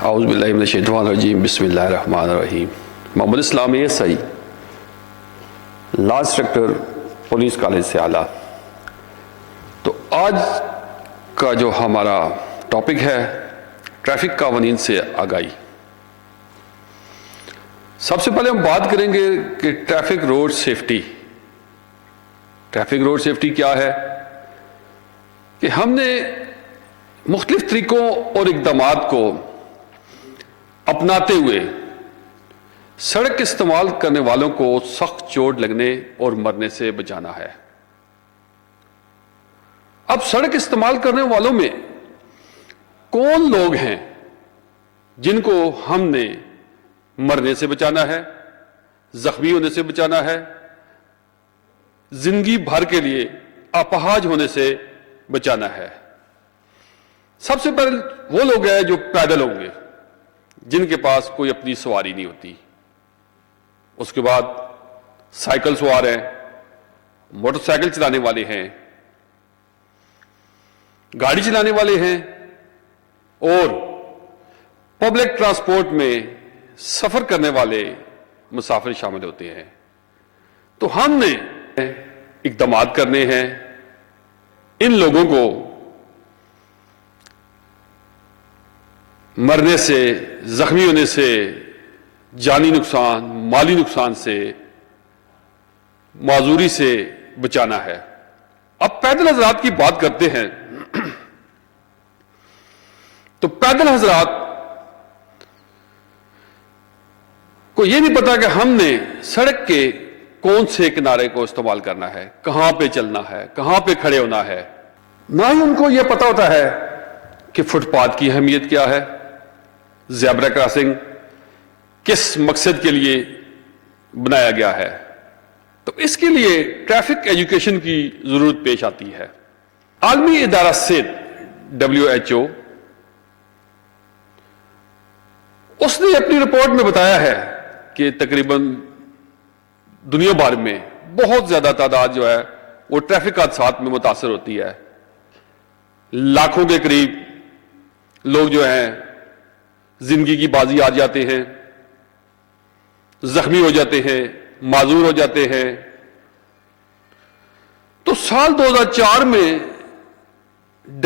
اعوذ باللہ من الشیطان الرجیم بسم اللہ الرحمن الرحیم۔ محمد اسلام ASI، لا انسٹرکٹر، پولیس کالج سے اعلیٰ۔ تو آج کا جو ہمارا ٹاپک ہے ٹریفک قوانین سے آگاہی۔ سب سے پہلے ہم بات کریں گے کہ traffic road safety. Traffic road safety کیا ہے؟ کہ ہم نے مختلف طریقوں اور اقدامات کو اپناتے ہوئے سڑک استعمال کرنے والوں کو سخت چوٹ لگنے اور مرنے سے بچانا ہے۔ اب سڑک استعمال کرنے والوں میں کون لوگ ہیں جن کو ہم نے مرنے سے بچانا ہے، زخمی ہونے سے بچانا ہے، زندگی بھر کے لیے اپاہج ہونے سے بچانا ہے؟ سب سے پہلے وہ لوگ ہیں جو پیدل ہوں گے، جن کے پاس کوئی اپنی سواری نہیں ہوتی۔ اس کے بعد سائیکل سوار ہیں، موٹر سائیکل چلانے والے ہیں، گاڑی چلانے والے ہیں، اور پبلک ٹرانسپورٹ میں سفر کرنے والے مسافر شامل ہوتے ہیں۔ تو ہم نے اقدامات کرنے ہیں ان لوگوں کو مرنے سے، زخمی ہونے سے، جانی نقصان، مالی نقصان سے، معذوری سے بچانا ہے۔ اب پیدل حضرات کی بات کرتے ہیں تو پیدل حضرات کو یہ نہیں پتا کہ ہم نے سڑک کے کون سے کنارے کو استعمال کرنا ہے، کہاں پہ چلنا ہے، کہاں پہ کھڑے ہونا ہے۔ نہ ہی ان کو یہ پتا ہوتا ہے کہ فٹ پاتھ کی اہمیت کیا ہے، زیبرا کراسنگ کس مقصد کے لیے بنایا گیا ہے۔ تو اس کے لیے ٹریفک ایجوکیشن کی ضرورت پیش آتی ہے۔ عالمی ادارہ صحت WHO اس نے اپنی رپورٹ میں بتایا ہے کہ تقریباً دنیا بھر میں بہت زیادہ تعداد جو ہے وہ ٹریفک حادثات میں متاثر ہوتی ہے۔ لاکھوں کے قریب لوگ جو ہیں زندگی کی بازی آ جاتے ہیں، زخمی ہو جاتے ہیں، معذور ہو جاتے ہیں۔ تو سال 2004 میں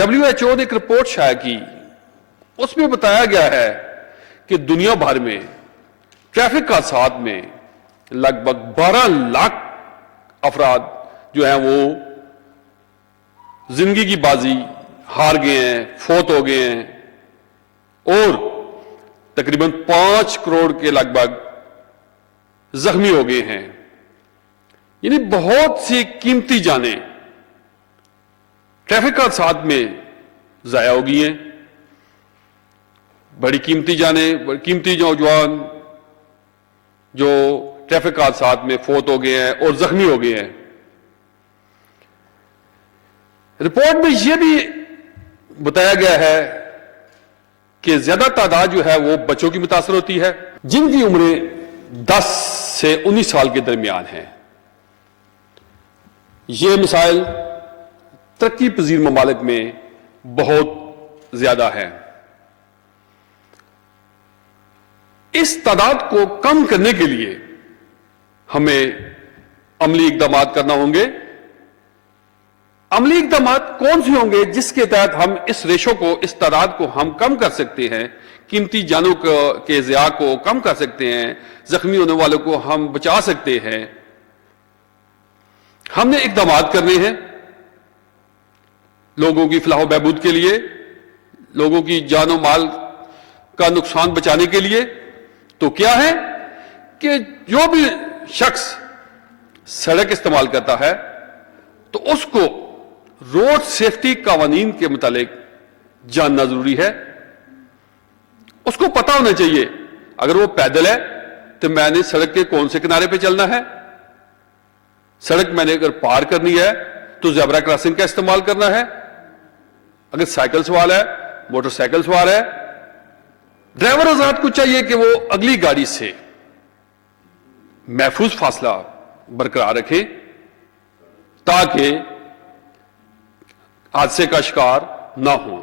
WHO نے ایک رپورٹ شائع کی، اس میں بتایا گیا ہے کہ دنیا بھر میں ٹریفک حادثات میں لگ بھگ 12 لاکھ افراد جو ہیں وہ زندگی کی بازی ہار گئے ہیں، فوت ہو گئے ہیں، اور تقریباً 5 کروڑ کے لگ بھگ زخمی ہو گئے ہیں۔ یعنی بہت سی قیمتی جانیں ٹریفک حادثات میں ضائع ہو گئی ہیں۔ بڑی قیمتی جانیں، قیمتی نوجوان جو ٹریفک حادثات میں فوت ہو گئے ہیں اور زخمی ہو گئے ہیں۔ رپورٹ میں یہ بھی بتایا گیا ہے کہ زیادہ تعداد جو ہے وہ بچوں کی متاثر ہوتی ہے جن کی عمریں 10 سے 19 سال کے درمیان ہیں۔ یہ مسائل ترقی پذیر ممالک میں بہت زیادہ ہیں۔ اس تعداد کو کم کرنے کے لیے ہمیں عملی اقدامات کرنا ہوں گے۔ عملی اقدامات کون سے ہوں گے جس کے تحت ہم اس ریشو کو، اس تعداد کو ہم کم کر سکتے ہیں، قیمتی جانوں کے ضیاع کو کم کر سکتے ہیں، زخمی ہونے والوں کو ہم بچا سکتے ہیں؟ ہم نے اقدامات کرنے ہیں لوگوں کی فلاح و بہبود کے لیے، لوگوں کی جان و مال کا نقصان بچانے کے لیے۔ تو کیا ہے کہ جو بھی شخص سڑک استعمال کرتا ہے تو اس کو روڈ سیفٹی قوانین کے متعلق جاننا ضروری ہے۔ اس کو پتا ہونا چاہیے اگر وہ پیدل ہے تو میں نے سڑک کے کون سے کنارے پہ چلنا ہے، سڑک میں نے اگر پار کرنی ہے تو زیبرا کراسنگ کا استعمال کرنا ہے، اگر سائیکل سوار ہے، موٹر سائیکل سوار ہے۔ ڈرائیور حضرات کو چاہیے کہ وہ اگلی گاڑی سے محفوظ فاصلہ برقرار رکھیں تاکہ حادثے کا شکار نہ ہوں۔